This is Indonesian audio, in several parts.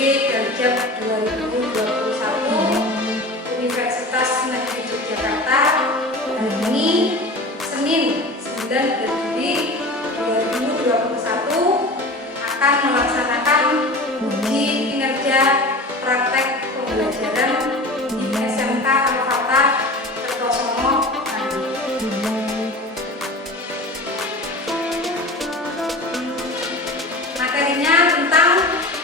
dan JAP 2021 Universitas Negeri Yogyakarta hari ini Senin 9 Juli 2021 akan melaksanakan uji kinerja praktek pembelajaran di SMK Al-Fatah Kertosono. Materinya tentang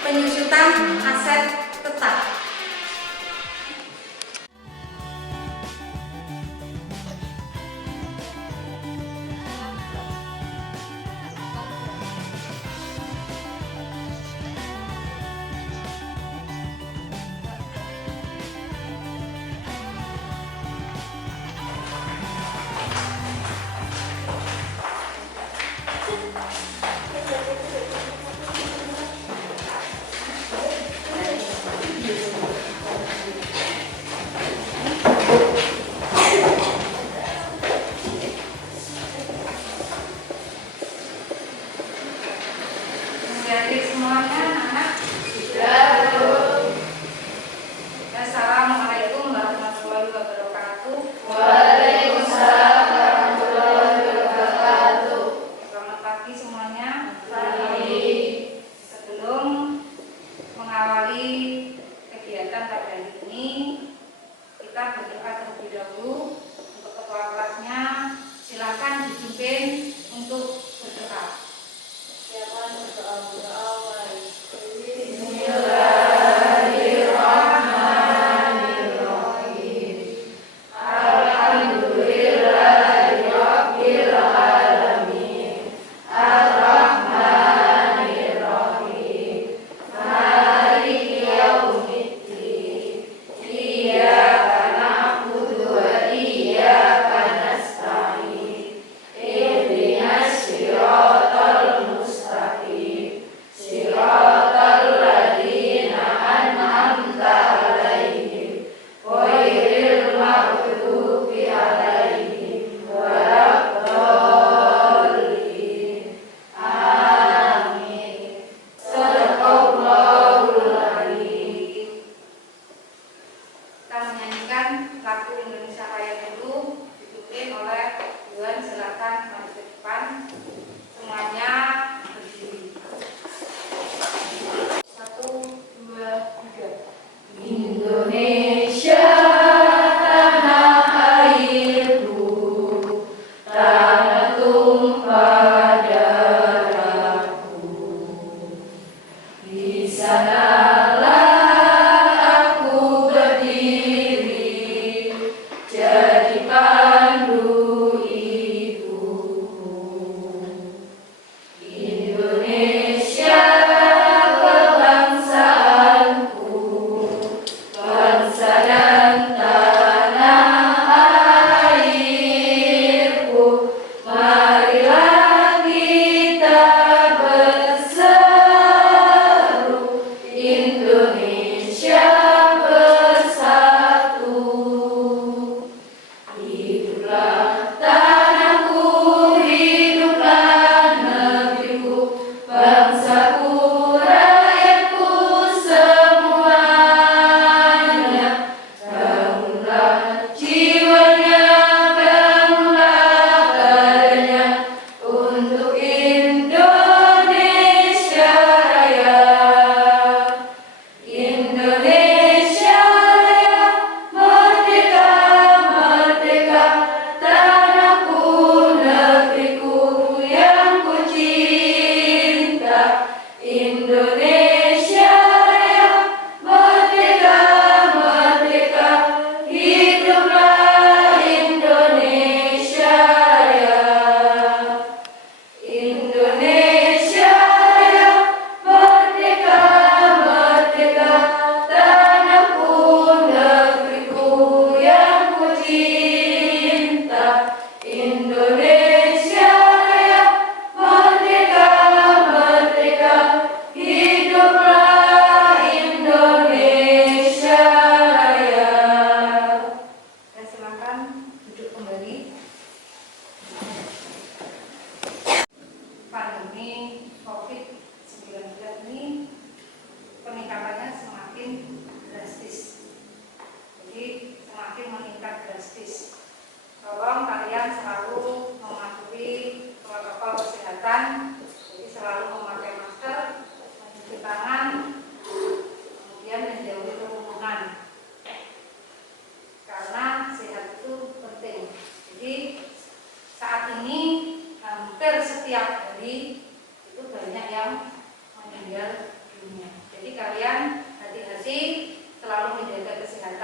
penyusutan aset tetap. Jadi semuanya anak sudah. Assalamualaikum warahmatullahi wabarakatuh. Waalaikumsalam warahmatullahi wabarakatuh. Selamat pagi semuanya. Pagi. Sebelum mengawali kegiatan pada hari ini, kita berdoa terlebih dahulu untuk ketua kelasnya. Silakan dipimpin untuk berdoa. Siapa berdoa? Ihdinas siratal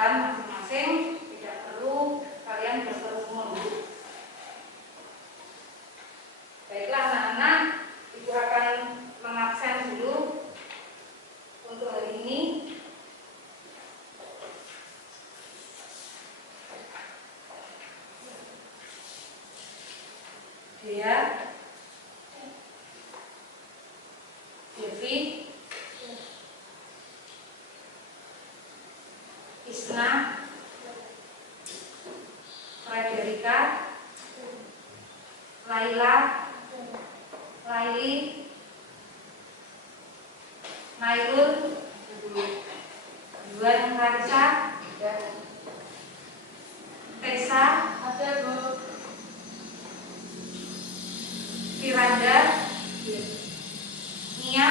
kegiatan masing-masing, tidak perlu kalian berkerumun. Baiklah anak-anak, Ibu akan mengabsen dulu untuk hari ini. Dia, Devi, Isna, Frederika, Laila, Laili, Nairul, Juan Karisa, Tessa, Firanda, Nia,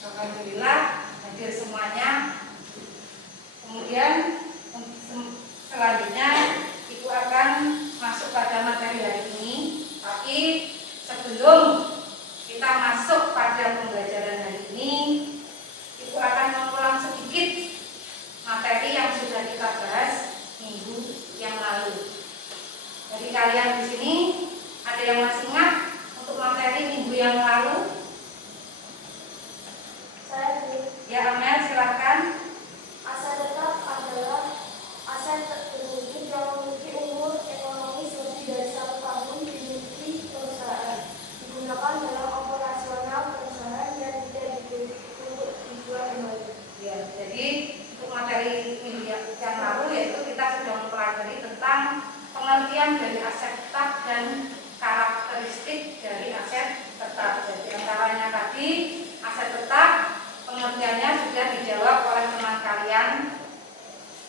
alhamdulillah hadir semuanya. Kemudian selanjutnya Ibu akan masuk pada materi hari ini. Tapi sebelum kita masuk pada pembelajaran hari ini, Ibu akan mengulang sedikit materi yang sudah kita bahas minggu yang lalu. Jadi kalian di sini ada yang masih ingat untuk materi minggu yang lalu? Saya Ya, Amel, silakan. aset tetap adalah aset terwujud yang memiliki umur ekonomis lebih dari 1 tahun dimiliki perusahaan, digunakan dalam operasional perusahaan dan tidak untuk dijual kembali. Ya, jadi untuk materi minggu yang lalu yaitu kita sudah mempelajari tentang pengertian dari aset tetap dan karakteristik dari aset tetap. Jadi antaranya tadi aset tetap pengertiannya sudah dijawab oleh teman kalian.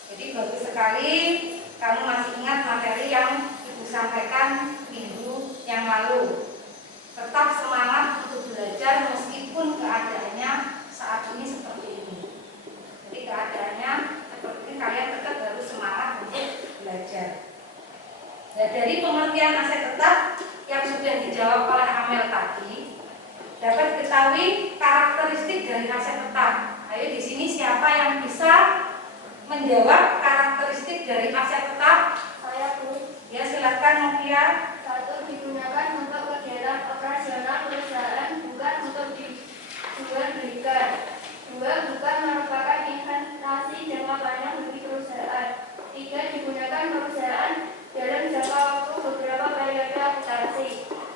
Jadi bagus sekali kamu masih ingat materi yang Ibu sampaikan minggu yang lalu. Tetap semangat untuk belajar meskipun keadaannya saat ini seperti ini. Jadi keadaannya seperti ini, kalian tetap harus semangat untuk belajar. Nah, dari pengertian aset tetap yang sudah dijawab oleh Amel tadi, dapat diketahui karakteristik dari aset tetap. Ayo di sini siapa yang bisa menjawab karakteristik dari aset tetap? Saya pun Ya, silakan Novia. 1. Digunakan untuk kegiatan operasional perusahaan, bukan untuk dijual belikan. 2. Bukan merupakan investasi jangka panjang bagi perusahaan. 3. Digunakan perusahaan dalam jangka waktu beberapa periode akuntansi.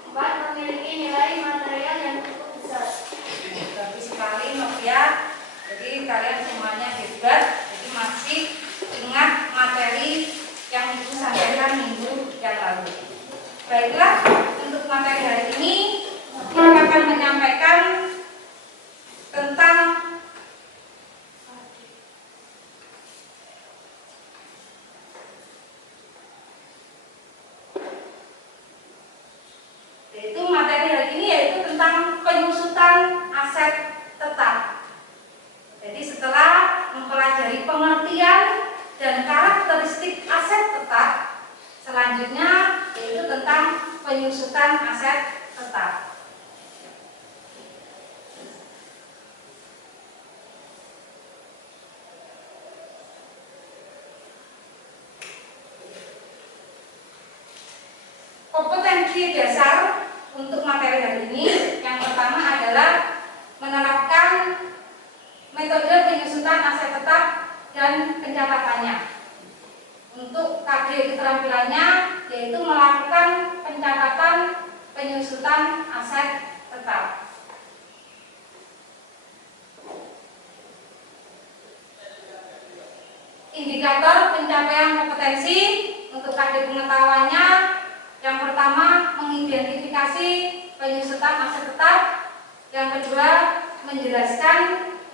4. Memiliki nilai material yang cukup besar. Bagus sekali Novia. Jadi kalian semuanya hebat. Jadi masih ingat materi yang Ibu sampaikan minggu yang lalu. Baiklah, untuk materi hari ini kita akan menyampaikan tentang tentang penyusutan aset tetap. Jadi setelah mempelajari pengertian dan karakteristik aset tetap, selanjutnya yaitu tentang penyusutan aset tetap. Kompetensi dasar untuk materi hari ini yang pertama adalah menerapkan metode penyusutan aset tetap dan pencatatannya. Untuk KD keterampilannya yaitu melakukan pencatatan penyusutan aset tetap. Indikator pencapaian kompetensi untuk KD pengetahuannya yang pertama mengidentifikasi penyusutan aset tetap, yang kedua menjelaskan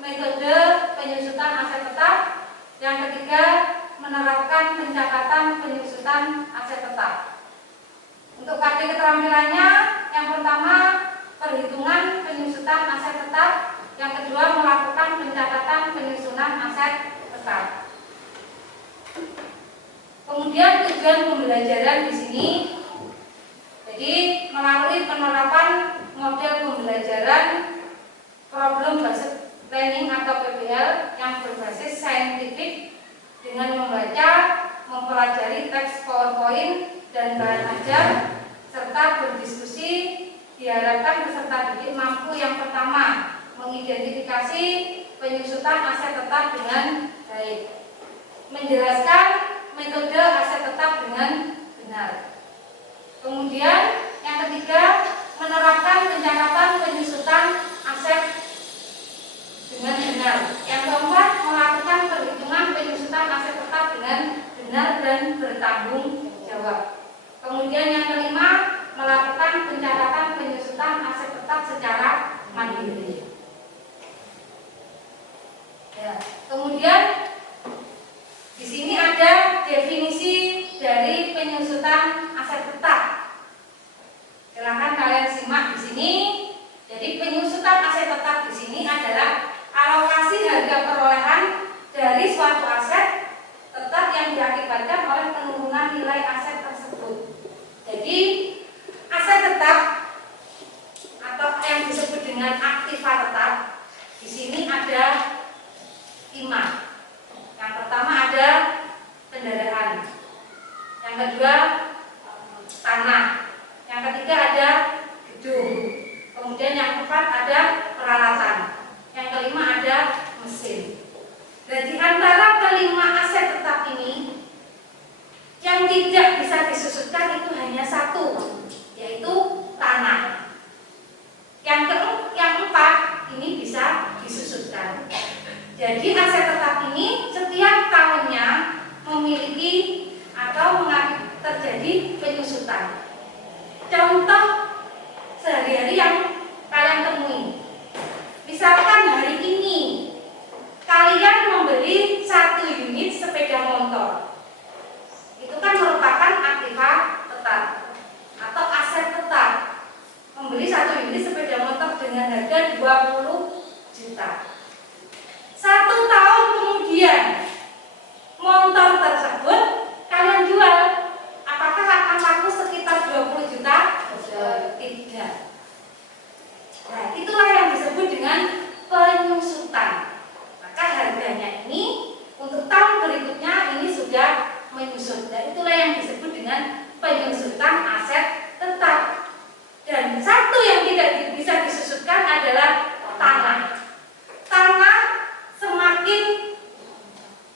metode penyusutan aset tetap, yang ketiga menerapkan pencatatan penyusutan aset tetap. Untuk KD keterampilannya yang pertama perhitungan penyusutan aset tetap, yang kedua melakukan pencatatan penyusunan aset tetap. Kemudian tujuan pembelajaran di sini Jadi melalui penerapan model pembelajaran problem based learning atau PBL yang berbasis saintifik dengan membaca, mempelajari teks PowerPoint dan bahan ajar serta berdiskusi, diharapkan peserta didik mampu yang pertama mengidentifikasi penyusutan aset tetap dengan baik, menjelaskan metode aset tetap dengan benar. Kemudian yang ketiga, menerapkan pencatatan penyusutan aset dengan benar. Yang keempat, melakukan perhitungan penyusutan aset tetap dengan benar dan bertanggung jawab. Kemudian yang kelima, melakukan pencatatan penyusutan aset tetap secara mandiri. Ya. Kemudian di sini ada definisi dari penyusutan aset tetap. Silakan kalian simak di sini. Jadi penyusutan aset tetap di sini adalah alokasi harga perolehan dari suatu aset tetap yang diakibatkan oleh penurunan nilai aset tersebut. Jadi aset tetap atau yang disebut dengan aktiva tetap di sini ada 5. Yang pertama ada kendaraan, yang kedua tanah, yang ketiga ada gedung, kemudian yang keempat ada peralatan, yang kelima ada mesin. Dan di antara kelima aset tetap ini yang tidak bisa disusutkan itu hanya satu, yaitu tanah. Yang keempat ini bisa disusutkan. Jadi aset tetap ini setiap tahunnya memiliki atau terjadi penyusutan. Contoh sehari-hari yang kalian temui. Misalkan hari ini kalian membeli 1 unit sepeda motor. Itu kan merupakan aktiva tetap atau aset tetap. Membeli 1 unit sepeda motor dengan harga 20 juta. 1 tahun kemudian motor tersebut kalian jual, apakah akan laku sekitar 20 juta? Tidak. Nah, itulah yang disebut dengan penyusutan. Maka harganya ini untuk tahun berikutnya ini sudah menyusut. Dan itulah yang disebut dengan penyusutan aset tetap. Dan satu yang tidak bisa disusutkan adalah tanah. Tanah semakin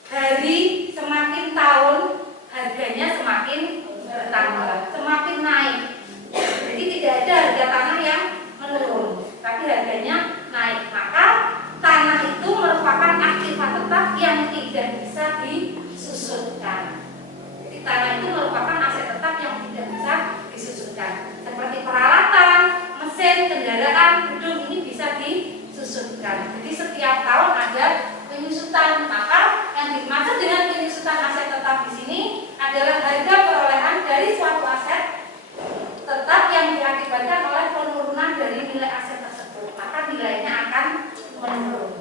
hari, semakin tahun harganya semakin bertambah, semakin naik. Jadi tidak ada harga tanah yang menurun, tapi harganya naik. Maka tanah itu merupakan aktiva tetap yang tidak bisa disusutkan. Jadi tanah itu merupakan aset tetap yang tidak bisa disusutkan. Seperti peralatan, mesin, kendaraan, gedung ini bisa disusutkan. Jadi setiap tahun ada penyusutan. Maka yang dimaksud dengan penyusutan aset tetap di sini adalah harga perolehan dari suatu aset tetap yang diakibatkan oleh penurunan dari nilai aset tersebut. Maka nilainya akan menurun.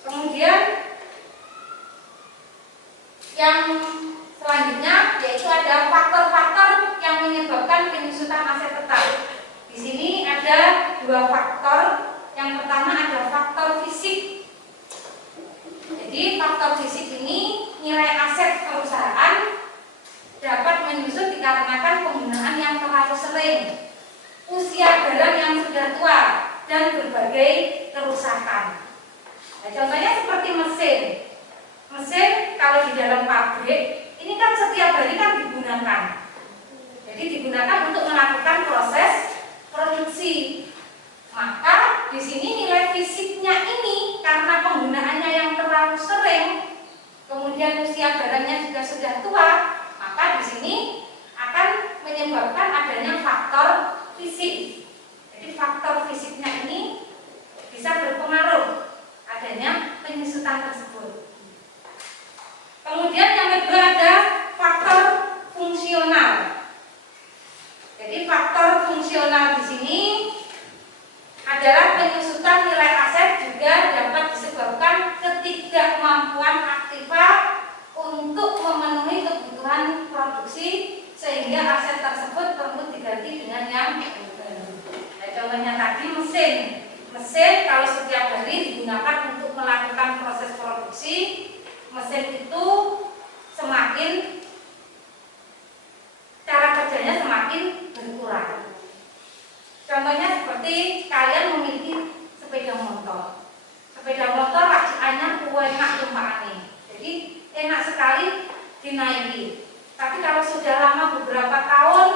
Kemudian yang selanjutnya yaitu ada faktor-faktor yang menyebabkan penyusutan aset tetap. Di sini ada 2 faktor. Yang pertama ada faktor fisik. Jadi faktor fisik ini nilai aset perusahaan dapat menyusut dikarenakan penggunaan yang terlalu sering, usia barang yang sudah tua, dan berbagai kerusakan. Nah, contohnya seperti mesin. Mesin kalau di dalam pabrik ini kan setiap hari kan digunakan. Jadi digunakan untuk melakukan proses produksi. Maka di sini nilai fisiknya ini karena penggunaannya yang terlalu sering, kemudian usia barangnya juga sudah tua, maka di sini akan menyebabkan adanya faktor fisik. Jadi faktor fisiknya ini bisa berpengaruh adanya penyusutan tersebut. Kemudian yang kedua ada faktor fungsional. Jadi faktor fungsional di sini adalah penyusutan nilai aset juga dapat disebabkan ketidakmampuan aktiva untuk memenuhi kebutuhan produksi sehingga aset tersebut perlu diganti dengan yang baru. Nah, contohnya tadi mesin. Mesin kalau setiap hari digunakan untuk melakukan proses produksi, mesin itu semakin cara kerjanya semakin berkurang. Contohnya seperti kalian memiliki sepeda motor. Sepeda motor racikannya enak tumpahannya. Jadi enak sekali dinaiki. Tapi kalau sudah lama beberapa tahun,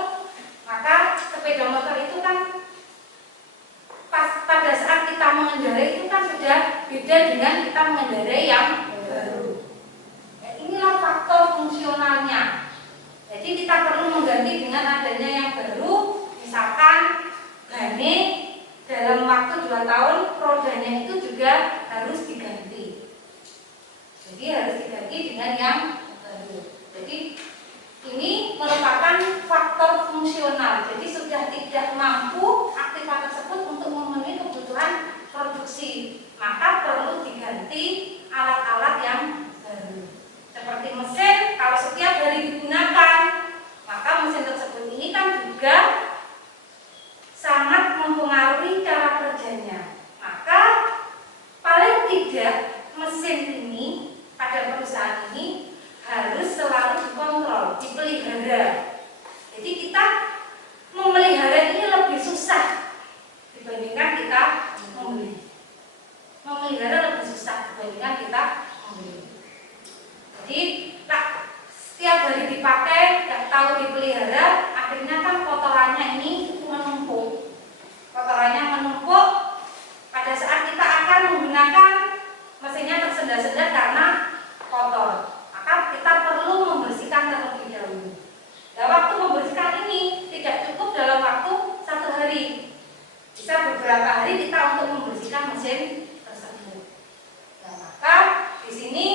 maka sepeda motor itu kan pada saat kita mengendarai itu kan sudah beda dengan kita mengendarai yang baru. Ya, inilah faktor fungsionalnya. Jadi kita perlu mengganti dengan adanya yang baru. Misalkan gane dalam waktu 2 tahun rodanya itu juga harus diganti. Jadi harus diganti dengan yang baru. Jadi ini merupakan faktor fungsional. Jadi sudah tidak mampu aktiva tersebut untuk memenuhi kebutuhan produksi, maka perlu diganti alat-alat yang baru. Seperti mesin, kalau setiap hari digunakan, maka mesin tersebut ini kan juga sangat mempengaruhi cara kerjanya. Maka paling tidak mesin ini pada perusahaan ini harus selalu dikontrol, dipelihara. Jadi kita memelihara ini lebih susah dibandingkan kita membeli. Memelihara lebih susah dibandingkan kita membeli. Jadi setiap hari dipakai, nggak tahu dipelihara, akhirnya kan kotorannya ini menumpuk. Kotorannya menumpuk. Pada saat kita akan menggunakan mesinnya tersendat-sendat karena kotor. Maka kita perlu membersihkan terlebih dahulu. Nah, waktu membersihkan ini tidak cukup dalam waktu 1 hari. Bisa beberapa hari kita untuk membersihkan mesin tersebut. Nah, maka di sini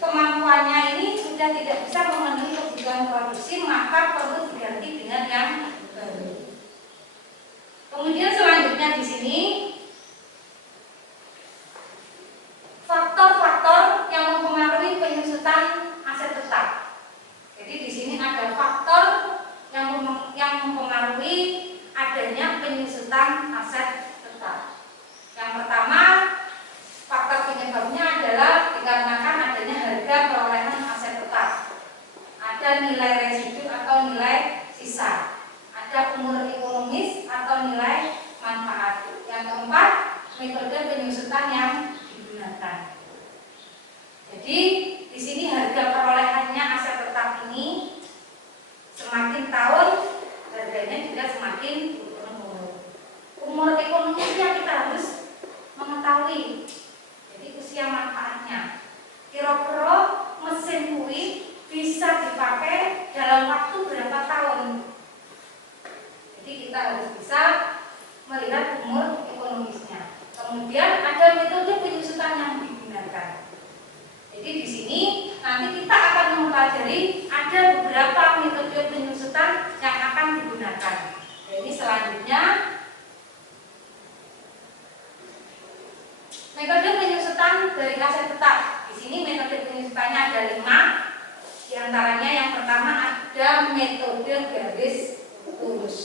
kemampuannya ini sudah tidak bisa memenuhi kebutuhan produksi, maka perlu diganti dengan yang baru. Kemudian selanjutnya di sini faktor-faktor yang mempengaruhi penyusutan aset tetap. Jadi di sini ada faktor yang mempengaruhi adanya penyusutan aset tetap. Yang pertama, faktor penyebabnya adalah dikarenakan adanya harga perolehan aset tetap. Ada nilai residu atau nilai sisa. Ada umur ekonomis atau nilai manfaat. Yang keempat, metode penyusutan yang digunakan. Jadi di sini harga perolehannya aset tetap ini semakin tahun harganya juga semakin menurun. Umur ekonomisnya kita harus mengetahui. Jadi usia manfaatnya. Kira-kira mesin kui bisa dipakai dalam waktu berapa tahun. Jadi kita harus bisa melihat umur ekonomisnya. Kemudian ada metode penyusutan yang digunakan. Jadi di sini nanti kita akan mempelajari ada beberapa metode penyusutan yang akan digunakan. Jadi selanjutnya metode penyusutan dari aset tetap. Di sini metode penyusutannya ada 5. Di antaranya yang pertama ada metode garis lurus.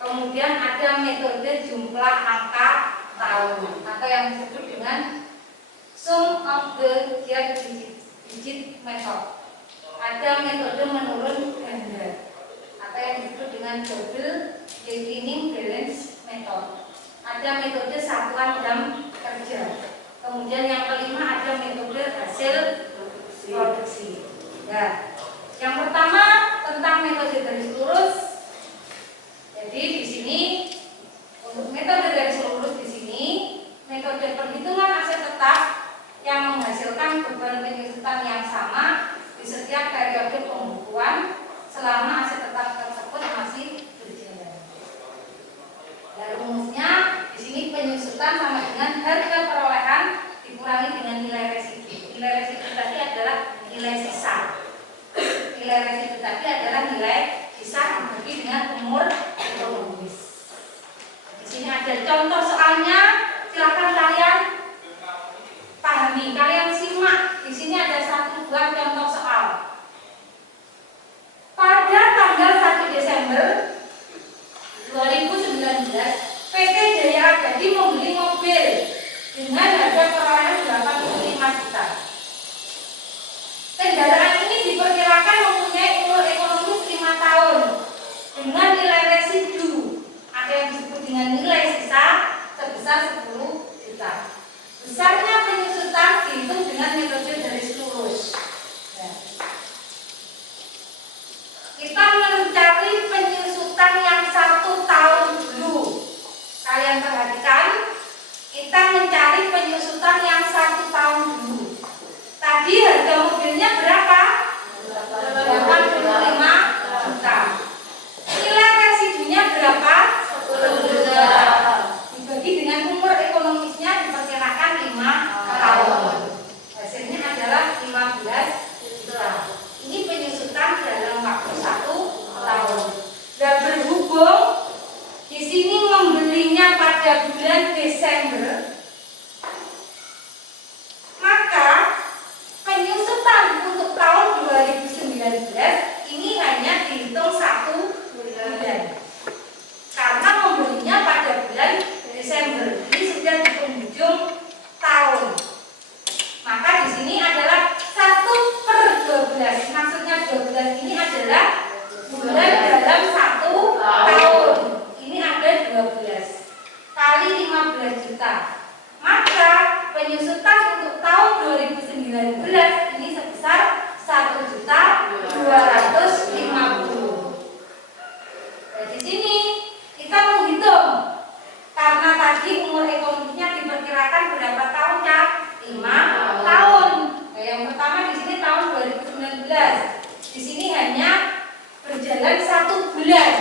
Kemudian ada metode jumlah angka tahun atau yang disebut dengan sum of the digit method. Ada metode menurun ganda atau yang disebut dengan double declining balance method. Ada metode satuan jam kerja. Kemudian yang kelima ada metode hasil produksi. Ya. Yang pertama tentang metode garis lurus. Jadi di sini untuk metode garis lurus di sini metode perhitungan aset tetap yang menghasilkan beban penyusutan yang sama di setiap periode pembukuan selama aset tetap tersebut masih berjalan. Dan rumusnya di sini penyusutan sama dengan harga perolehan dikurangi dengan nilai residu. Nilai residu tadi adalah nilai sisa. Nilai residu tadi adalah nilai sisa dibagi dengan umur ekonomis. Di sini ada contoh soalnya, silakan kalian pahami, kalian simak. Di sini ada 1 buah contoh soal. Pada tanggal 1 Desember 2019, PT Jaya Abadi membeli mobil dengan harga perolehan 85 juta. Kendaraan ini diperkirakan mempunyai umur ekonomis 5 tahun dengan nilai residu, ada yang disebut dengan nilai sisa, sebesar 10 juta. Besarnya penyusutan dihitung dengan metode garis lurus. Ya. Kita mencari penyusutan yang 1 tahun dulu. Kalian perhatikan, kita mencari penyusutan yang 1 tahun dulu. Tadi harga mobilnya berapa? 85 juta. Nilai residunya berapa? 10 juta. Dibagi dengan umur ekonomisnya diperkirakan 5 tahun. Hasilnya adalah 15 juta. Ini penyusutan dalam waktu 1 tahun. Dan berhubung di sini membelinya pada bulan Desember, maka penyusutan untuk tahun 2019 ini hanya dihitung 1 bulan. Karena membelinya pada bulan Desember, ini sudah di penghujung tahun. Maka di sini adalah 1/12. Maksudnya 12 ini adalah bulan dalam 1 tahun. Ini ada 12 kali 15 juta. Maka penyusutan untuk tahun 2019 ini sebesar 1.250.000. Di sini kita menghitung, karena tadi umur ekonominya diperkirakan berapa tahun, Kak? 5 tahun. Nah, yang pertama di sini tahun 2019. Di sini hanya berjalan 1 bulan.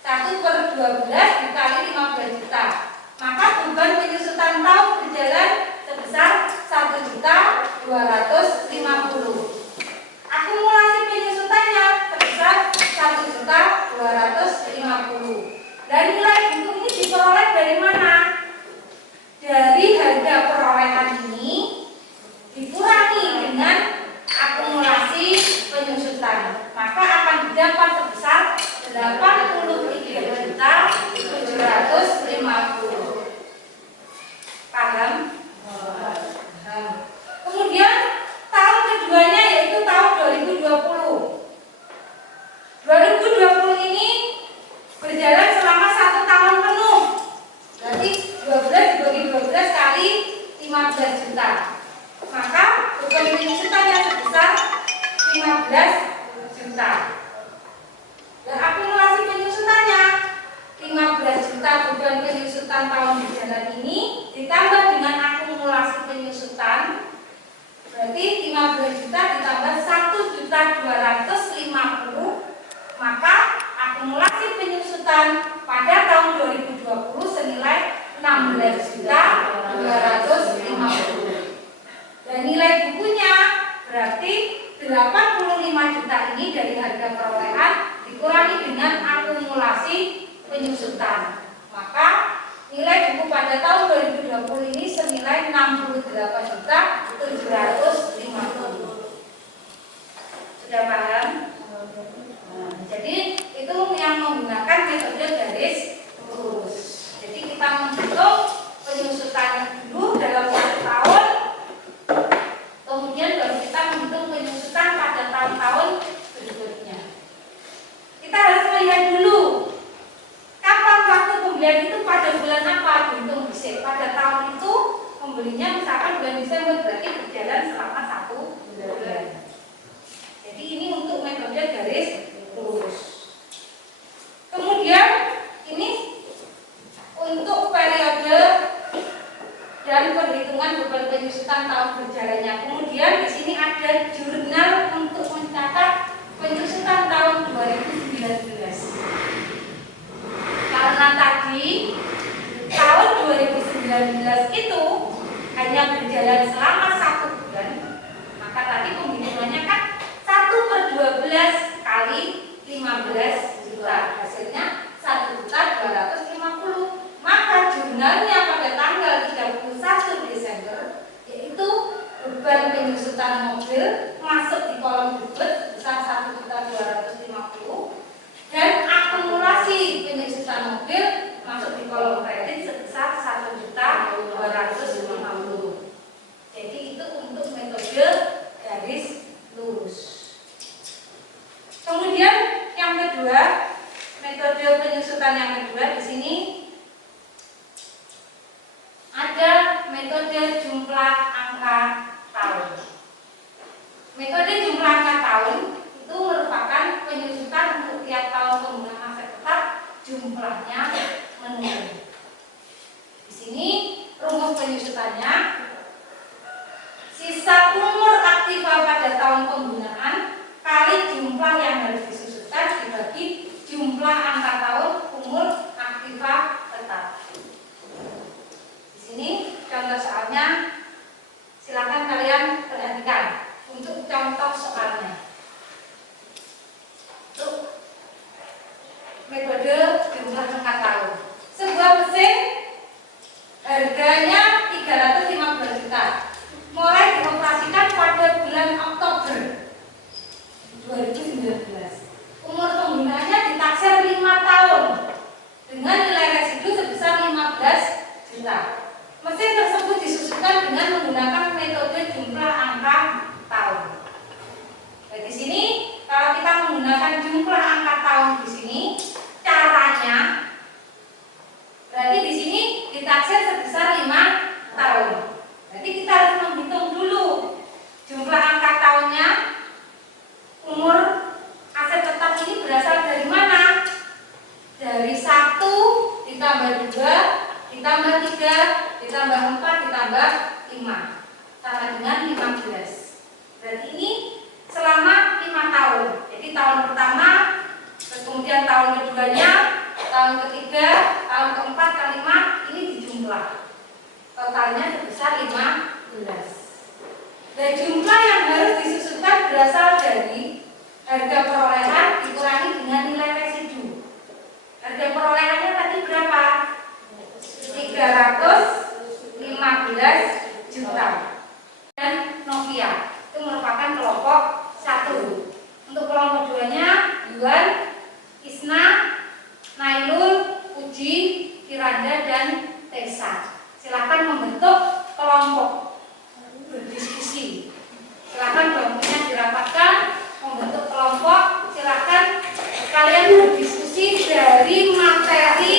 1/12 dikali 15 juta. Maka beban penyusutan tahun berjalan sebesar 1.250.000. Akumulasi penyusutannya sebesar 1.250.000. Dan nilai buku ini diperoleh dari mana? Dari harga perolehan ini dikurangi dengan akumulasi penyusutan, maka akan didapat sebesar 83.750.000. Paham? Kemudian tahun keduanya yaitu tahun 2020. 2020 ini berjalan selama 1 tahun penuh. Berarti 12 dibagi 12 kali 15 juta. Maka beban penyusutannya sebesar 15 juta. Dan akumulasi penyusutannya 15 juta beban penyusutan tahun berjalan ini ditambah dengan akumulasi penyusutan, berarti 15 juta ditambah 1.250.000, maka akumulasi penyusutan pada tahun 2020 senilai 16.250.000. Dan nilai bukunya berarti 85 juta ini dari harga perolehan dikurangi dengan akumulasi penyusutan. Maka nilai buku pada tahun 2020 ini senilai 68.750.000. Sudah paham? Jadi itu yang menggunakan metode garis lurus. Jadi kita menghitung penyusutan dulu dalam 1 tahun, kemudian baru kita menghitung penyusutan pada tahun-tahun berikutnya. Kita harus melihat dulu kapan waktu pembelian itu, pada bulan apa dihitung bisa. Pada tahun itu membelinya misalkan bulan Desember, berarti berjalan selama 1 bulan. Jadi ini untuk metode garis lurus. Kemudian ini untuk periode dan perhitungan beban penyusutan tahun berjalannya. Kemudian di sini ada jurnal untuk mencatat penyusutan tahun 2019. Karena tadi tahun 2019 itu hanya berjalan selama 1 bulan, maka tadi penghitungannya kan 1/12 kali 15 juta, hasilnya 1.250.000. Maka nominalnya pada tanggal 31 Desember, yaitu beban penyusutan mobil masuk di kolom debit sebesar 1.250.000 dan akumulasi penyusutan mobil masuk di kolom kredit sebesar 1.250.000. Jadi itu untuk metode garis lurus. Kemudian yang kedua, metode penyusutan yang kedua di sini ada metode jumlah angka tahun. Metode jumlah angka tahun itu merupakan penyusutan untuk tiap tahun penggunaan aset tetap jumlahnya menurun. Di sini rumus penyusutannya sisa umur aktiva pada tahun penggunaan kali jumlah yang harus disusutkan dibagi jumlah angka tahun umur aktiva tetap. Di sini contoh soalnya, silakan kalian perhatikan untuk contoh soalnya. Untuk metode jumlah angka tahun. Sebuah mesin harganya 315 juta. Mulai dioperasikan pada bulan Oktober 2019. Umur penggunaannya ditaksir 5 tahun dengan nilai residu sebesar 15 juta. Mesin tersebut disusutkan dengan menggunakan metode jumlah angka tahun. Nah, di sini kalau kita menggunakan jumlah angka tahun di sini, caranya berarti di sini ditaksir sebesar 5 tahun. Berarti kita harus menghitung dulu jumlah angka tahunnya. Umur aset tetap ini berasal dari mana? Dari 1 ditambah 2 ditambah 3 ditambah 4 ditambah 5 sama dengan 15. Berarti ini selama 5 tahun. Jadi tahun pertama, terus kemudian tahun keduanya, tahun ketiga, tahun keempat, kelima, ini dijumlah. Totalnya sebesar 15. Dan jumlah yang harus disusutkan berasal dari harga perolehan dikurangi dengan nilai residu. Harga perolehannya tadi berapa? 315 juta. Dan Nokia itu merupakan kelompok 1. Untuk kelompok 2-nya Yuan, Isna, Nailul, Uji, Kiranda, dan Tesa. Silakan membentuk kelompok berdiskusi. Silakan bangkunya dirapatkan, membentuk kelompok. Silakan kalian berdiskusi dari materi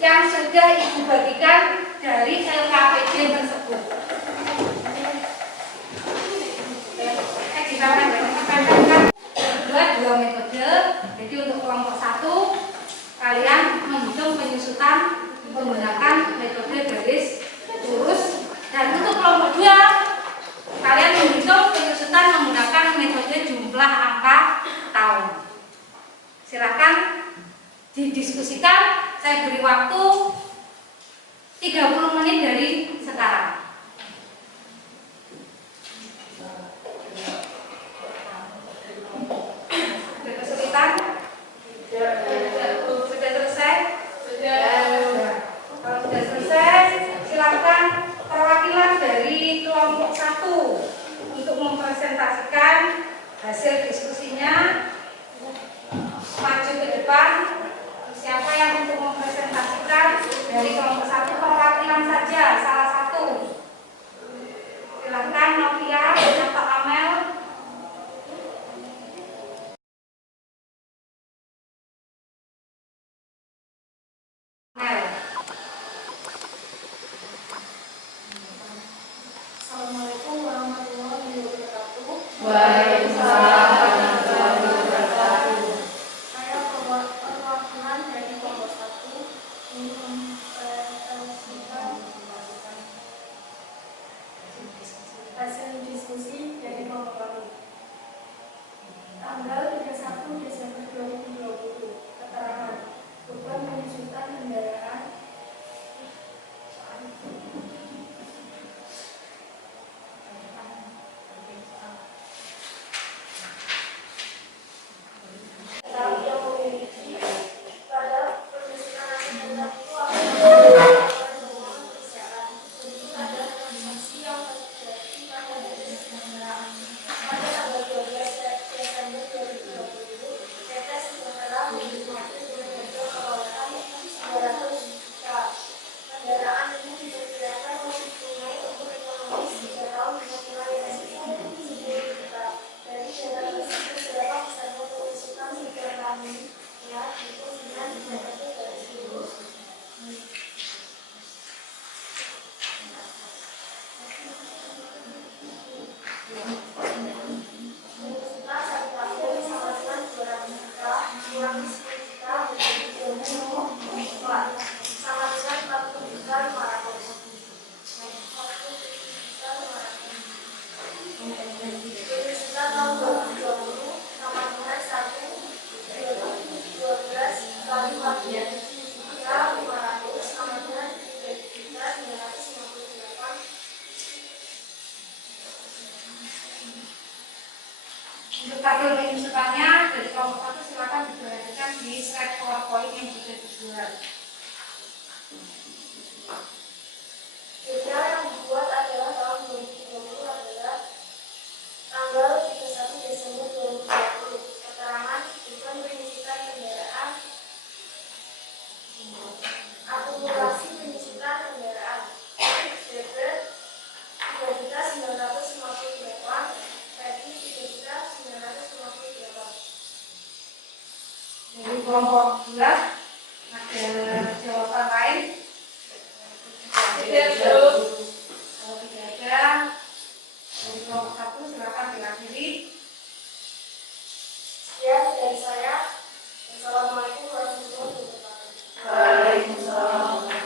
yang sudah Ibu bagikan dari LKPD tersebut. Dua metode. Jadi untuk kelompok 1 kalian menghitung penyusutan menggunakan metode garis lurus, dan untuk kelompok 2 kalian menghitung penyusutan menggunakan metode jumlah angka tahun. Silakan didiskusikan. Saya beri waktu 30 menit dari sekarang. Sudah kesulitan? Sudah selesai? Sudah. Kalau sudah selesai, silakan perwakilan dari kelompok 1 untuk mempresentasikan hasil diskusinya maju ke depan. Siapa yang untuk mempresentasikan dari kelompok 1 perwakilan saja, salah satu. Silakan Novia dan Pak Amel. Assalamualaikum warahmatullahi wabarakatuh. Waalaikumsalam warahmatullahi wabarakatuh. Saya perwakilan dari kelompok 1 ingin tabel penyusutannya dari kelompok 1 silakan diperhatikan di slide PowerPoint yang sudah dibuat. Jurnal yang dibuat adalah tahun 2020 adalah tanggal 31 Desember 2020. Keterangan bukan penyusutan kendaraan, akumulasi penyusutan kendaraan, DP 3.958, PETI 3.958. Dari kelompok 2 ada jawaban lain? Tidak, Bu. Kalau tidak ada, dari kelompok 1 silakan diakhiri. Sekian dari saya. Assalamualaikum warahmatullahi wabarakatuh. Waalaikumsalam.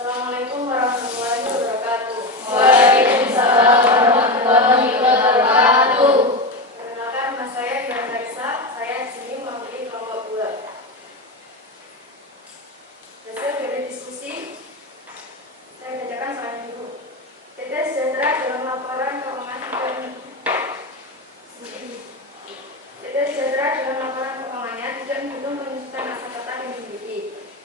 Assalamualaikum warahmatullahi wabarakatuh. Waalaikumsalam warahmatullahi wabarakatuh. Perkenalkan, nama saya Dian Raisa. Saya di sini mewakili kelompok 2. Hasil dari diskusi, saya bacakan soalnya dulu. PT Sejahtera dalam laporan keuangan PT Sejahtera dalam laporan keuangannya tidak menghitung penyusutan aset tetap yang dimiliki.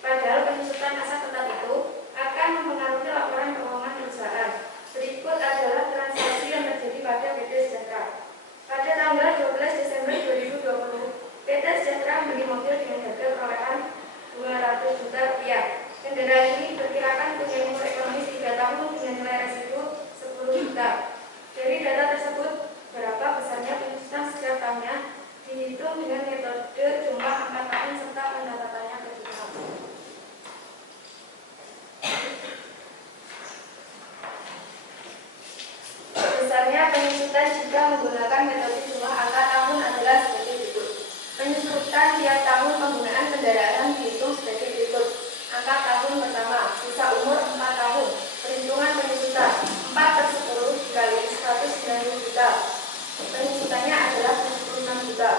Padahal penyusutan aset tetap itu akan mempengaruhi laporan keuangan perusahaan. Berikut adalah transaksi yang terjadi pada PT Sejahtera. Pada tanggal 12 Desember 2020, PT Sejahtera membeli mobil dengan harga perolehan 200 juta rupiah. Kendaraan ini diperkirakan punya umur ekonomis 3 tahun dengan nilai resiko 10 juta. Dari data tersebut, berapa besarnya penyusutan setiap tahunnya dihitung dengan metode jumlah angka tahun serta pendataannya ke jurnal. Besarnya penyusutan jika menggunakan metode jumlah angka tahun adalah sebagai berikut. Penyusutan tiap tahun penggunaan kendaraan dihitung sebagai berikut. Angka tahun pertama, sisa umur 4 tahun. Perhitungan penyusutan 4/10 dikali 190 juta. Penyusutannya adalah 76 juta.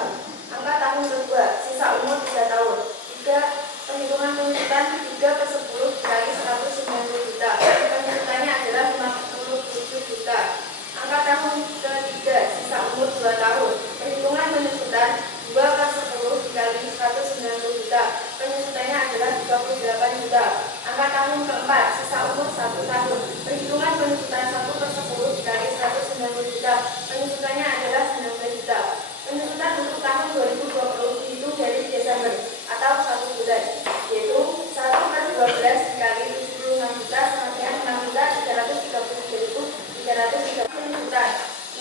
Angka tahun kedua, sisa umur 3 tahun. 3. Perhitungan penyusutan 3/10 dikali 190 juta. Penyusutannya adalah 57 juta. Angka tahun ketiga, sisa umur 2 tahun. Perhitungan penyusutan 2/10 dikali 190 juta. Penyusutannya adalah 38 juta. Angka tahun keempat, sisa umur 1 tahun. Perhitungan penyusutan 1/10 dikali 190 juta. Penyusutannya adalah 19 juta. Penyusutan untuk tahun 2020 dihitung dari Desember atau 1 bulan, yaitu 1/12 dikali 76 juta sama dengan 6.333.333. Penyusutan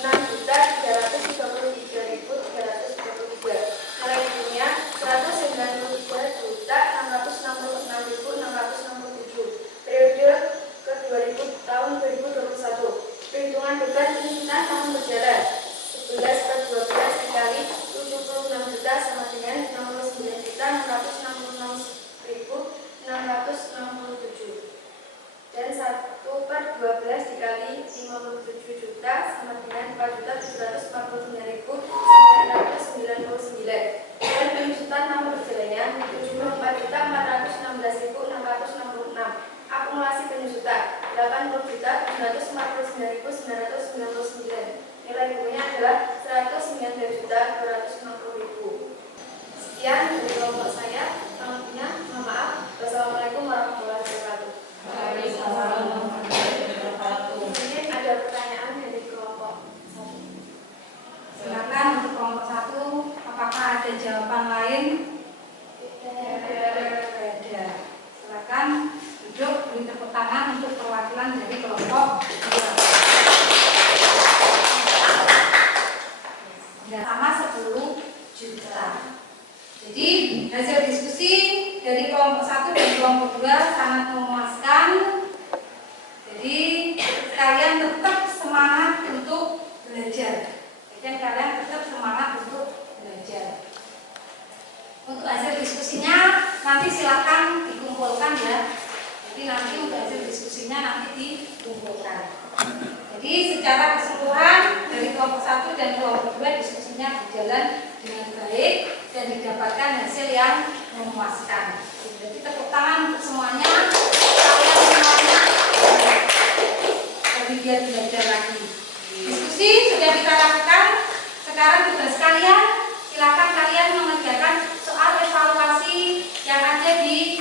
6.333.333. Nilai hidungnya 193.666.667. Periode ke 2000 tahun 2021. Perhitungan beban penyusutan tahun berjalan 11/12 dikali 76 juta sama dengan 69.666.667. Dan 1/12 dikali 57 juta sama dengan 4.749.999. Dan penyusutan tahun berjalannya 74.416.666. Akumulasi penyusutan 80.749.999. Nilai bukunya adalah 109.260.000. Sekian dari kelompok saya. Selanjutnya, mohon maaf. Wassalamualaikum warahmatullahi wabarakatuh. Waalaikumsalam warahmatullahi wabarakatuh. Mungkin ada pertanyaan dari kelompok 1. Silakan untuk kelompok 1, apakah ada jawaban lain? Ada. Silakan duduk, beri tepuk tangan untuk perwakilan dari kelompok 2. Sama 10 juta. Jadi hasil diskusi dari kelompok 1 dan kelompok 2 sangat memuaskan. Jadi kalian tetap semangat untuk belajar. Untuk hasil diskusinya nanti silakan dikumpulkan ya. Jadi nanti untuk hasil diskusinya nanti dikumpulkan. Jadi secara keseluruhan dari kelompok 1 dan kelompok 2 diskusinya berjalan dengan baik dan didapatkan hasil yang memuaskan. Jadi tepuk tangan untuk semuanya. kalian semuanya lebih giat belajar lagi. Diskusi sudah kita lakukan. Sekarang tugas kalian, silakan kalian mengerjakan soal evaluasi yang ada di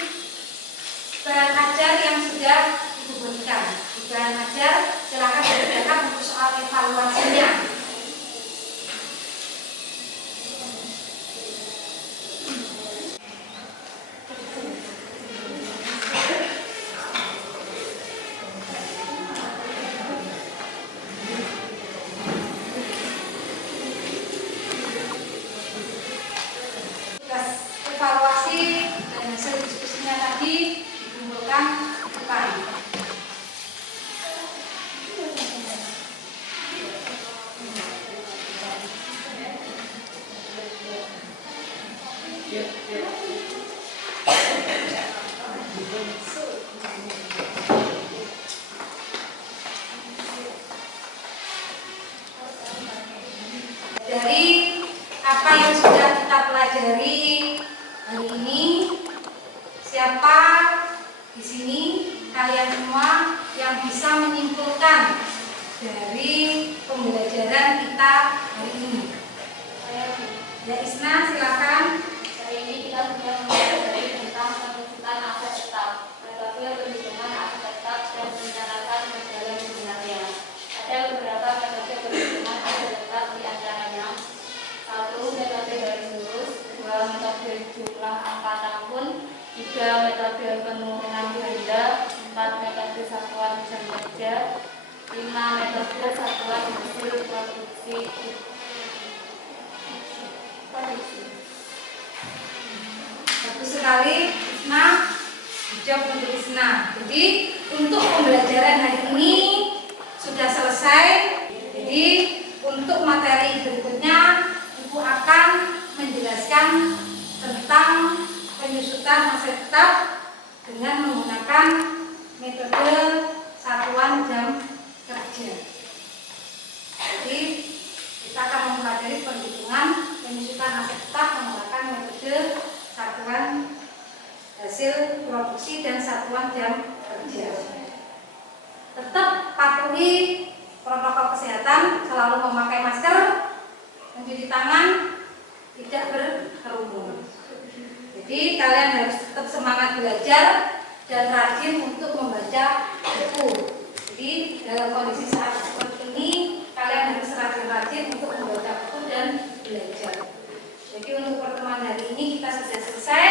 bahan ajar yang sudah Ibu berikan. Di bahan ajar silakan dikerjakan untuk soal evaluasinya. Evaluasi dan hasil diskusinya tadi dikumpulkan di depan. Dari apa yang sudah kita pelajari hari ini, siapa di sini kalian semua yang bisa menyimpulkan dari pembelajaran kita hari ini? Ya Isna, silakan. Hari ini kita sudah mempelajari tentang penunjukan aset tetap, metode perhitungan aset tetap dan merencanakan modal yang sebenarnya. Ada beberapa metode perhitungan aset tetap di antaranya: 1. Metode garis lurus, 2. Metode jumlah angka tahun, 3. Metode penurunan ganda, 4. Metode satuan jam kerja, 5. Metode satuan hasil produksi. Bagus sekali, Isna. Jawab untuk Isna. Jadi untuk pembelajaran hari ini sudah selesai. Jadi untuk materi berikutnya Ibu akan menjelaskan tentang penyusutan aset tetap dengan menggunakan metode satuan jam kerja. Jadi kita akan mempelajari perhitungan penyusutan aset tetap menggunakan metode satuan hasil produksi dan satuan jam kerja. Tetap patuhi protokol kesehatan, selalu memakai masker, mencuci tangan, tidak berkerumun. Jadi kalian harus tetap semangat belajar dan rajin untuk membaca buku. Jadi dalam kondisi saat seperti ini kalian harus rajin-rajin untuk membaca buku dan belajar. Jadi untuk pertemuan hari ini kita sudah selesai.